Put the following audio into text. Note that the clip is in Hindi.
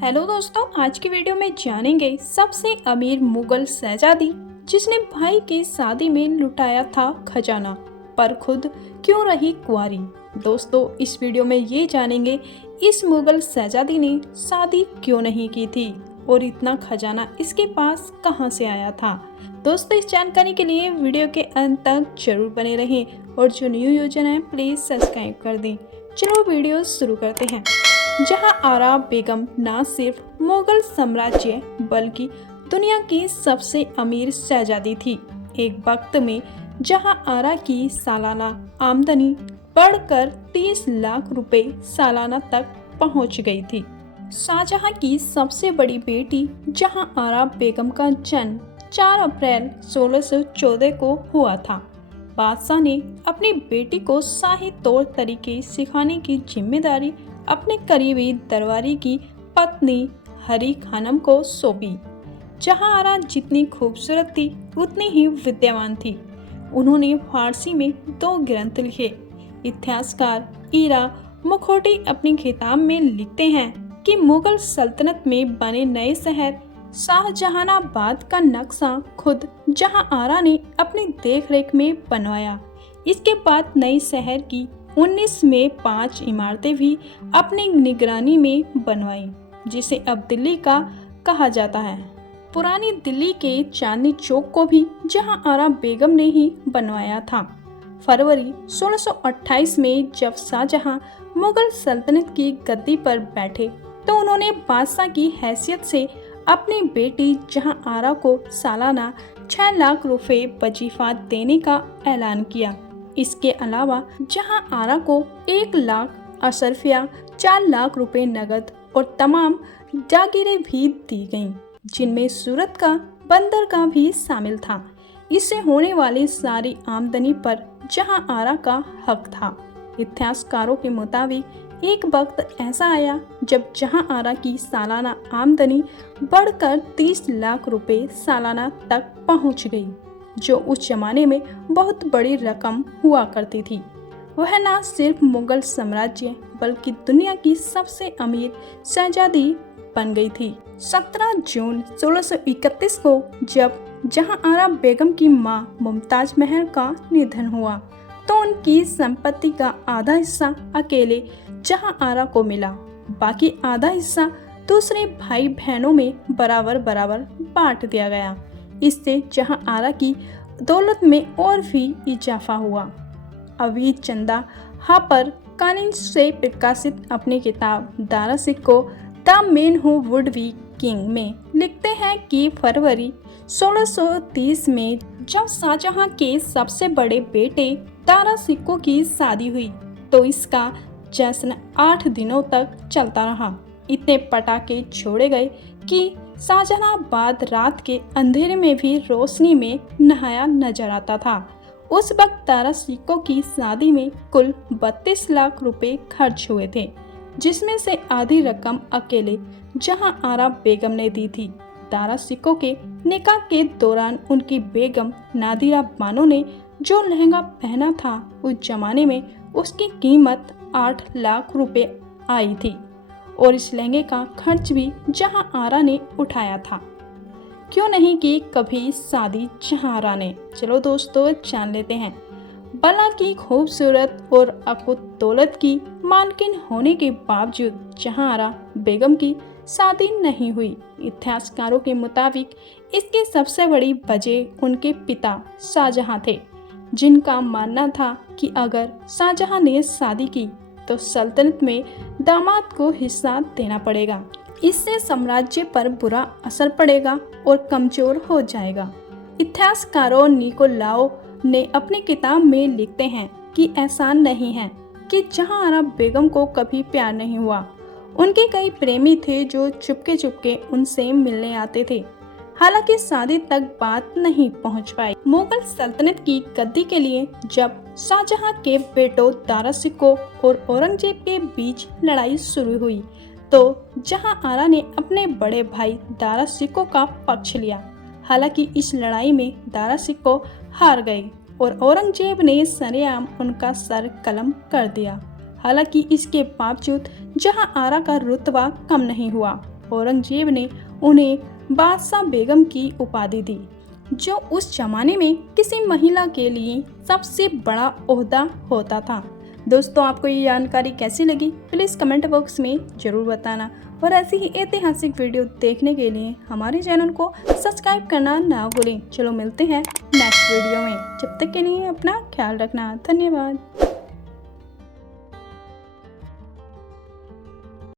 हेलो दोस्तों, आज की वीडियो में जानेंगे सबसे अमीर मुगल शहजादी जिसने भाई की शादी में लुटाया था खजाना पर खुद क्यों रही कुंवारी। दोस्तों, इस वीडियो में ये जानेंगे इस मुगल शहजादी ने शादी क्यों नहीं की थी और इतना खजाना इसके पास कहां से आया था। दोस्तों, इस जानकारी के लिए वीडियो के अंत तक जरूर बने रहें और जो न्यू यूजर हैं प्लीज सब्सक्राइब कर दें। चलो वीडियो शुरू करते हैं। जहां आरा बेगम न सिर्फ मुगल साम्राज्य बल्कि दुनिया की सबसे अमीर शहजादी थी। एक वक्त में जहां आरा की सालाना आमदनी बढ़कर 30 लाख रुपए सालाना तक पहुंच गई थी। शाहजहां की सबसे बड़ी बेटी जहां आरा बेगम का जन्म 4 अप्रैल 1614 को हुआ था। बादशाह ने अपनी बेटी को शाही तौर तरीके सिखाने की जिम्मेदारी अपने करीबी दरबारी की पत्नी हरी खानम को सौंपी। जहां आरा जितनी खूबसूरत थी उतनी ही विद्यावान थी। उन्होंने फारसी में 2 ग्रंथ लिखे। इतिहासकार ईरा मुखोटी अपनी किताब में लिखते हैं कि मुगल सल्तनत में बने नए शहर शाहजहानाबाद का नक्शा खुद जहां आरा ने अपनी देखरेख में बनवाया। इसके बाद नई शहर की 19 में 5 इमारतें भी अपनी निगरानी में बनवाई, जिसे अब दिल्ली का कहा जाता है। पुरानी दिल्ली के चांदनी चौक को भी जहां आरा बेगम ने ही बनवाया था। फरवरी 1628 में जब शाहजहां मुगल सल्तनत की गद्दी पर बैठे तो उन्होंने बादशाह की हैसियत से अपनी बेटी जहां आरा को सालाना 6 लाख रुपए वजीफा देने का ऐलान किया। इसके अलावा जहां आरा को 1 लाख अशरफिया, 4 लाख रुपए नगद और तमाम जागीरें भी दी गईं, जिनमें सूरत का बंदरगाह भी शामिल था। इससे होने वाली सारी आमदनी पर जहां आरा का हक था। इतिहासकारों के मुताबिक एक वक्त ऐसा आया जब जहां आरा की सालाना आमदनी बढ़कर 30 लाख रुपए सालाना तक पहुंच गई, जो उस जमाने में बहुत बड़ी रकम हुआ करती थी। वह न सिर्फ मुगल साम्राज्य बल्कि दुनिया की सबसे अमीर शहजादी बन गई थी। 17 जून 1631 को जब जहां आरा बेगम की मां मुमताज महल का निधन हुआ तो उनकी संपत्ति का आधा हिस्सा अकेले जहां आरा को मिला। बाकी आधा हिस्सा दूसरे भाई बहनों में बराबर बराबर बांट दिया गया। इससे जहां आरा की दौलत में और भी इजाफा हुआ। अभी चंदा हापर कानिन से प्रकाशित अपनी किताब Dara Shikoh the man who would be king में लिखते हैं कि फरवरी 1630 में जब शाहजहां के सबसे बड़े बेटे दारासिको की शादी हुई तो इसका जश्न 8 दिनों तक चलता रहा। इतने पटाखे छोड़े गए कि शाहजहानाबाद रात के अंधेरे में भी रोशनी में नहाया नजर आता था। उस वक्त दारासिको की शादी में कुल 32 लाख रुपए खर्च हुए थे, जिसमें से आधी रकम अकेले जहां आरा बेगम ने दी थी। दारासिको के निकाह के दौरान उनकी बेगम नादिरा बानो ने जो लहंगा पहना था उस जमाने में उसकी कीमत 8 लाख रुपए आई थी और इस लहंगे का खर्च भी जहां आरा ने उठाया था। क्यों नहीं की कभी शादी जहां आरा ने। चलो दोस्तों, जान लेते हैं। बला की खूबसूरत और अकुत दौलत की मालकिन होने के बावजूद जहां आरा बेगम की शादी नहीं हुई। इतिहासकारों के मुताबिक इसकी सबसे बड़ी वजह उनके पिता शाहजहां थे, जिनका मानना था कि अगर शाहजहां ने शादी की तो सल्तनत में दामाद को हिस्सा देना पड़ेगा। इससे साम्राज्य पर बुरा असर पड़ेगा और कमजोर हो जाएगा। इतिहासकारों निकोलाओ ने अपनी किताब में लिखते हैं कि ऐसा नहीं है कि जहां आरा बेगम को कभी प्यार नहीं हुआ। उनके कई प्रेमी थे जो चुपके चुपके उनसे मिलने आते थे। हालांकि शादी तक बात नहीं पहुंच पाई। मुगल सल्तनत की गद्दी के लिए जब शाहजहां के बेटों दारासिको और औरंगजेब के बीच लड़ाई शुरू हुई तो जहां आरा ने अपने बड़े भाई दारासिको का पक्ष लिया। हालांकि इस लड़ाई में दारासिको हार गए और औरंगजेब ने सरेआम उनका सर कलम कर दिया। हालांकि इसके बावजूद जहां आरा का रुतबा कम नहीं हुआ औरंगजेब ने उन्हें बादशाह बेगम की उपाधि दी, जो उस जमाने में किसी महिला के लिए सबसे बड़ा ओहदा होता था। दोस्तों, आपको ये जानकारी कैसी लगी प्लीज़ कमेंट बॉक्स में ज़रूर बताना और ऐसी ही ऐतिहासिक वीडियो देखने के लिए हमारे चैनल को सब्सक्राइब करना ना भूलें। चलो मिलते हैं नेक्स्ट वीडियो में, जब तक के लिए अपना ख्याल रखना। धन्यवाद।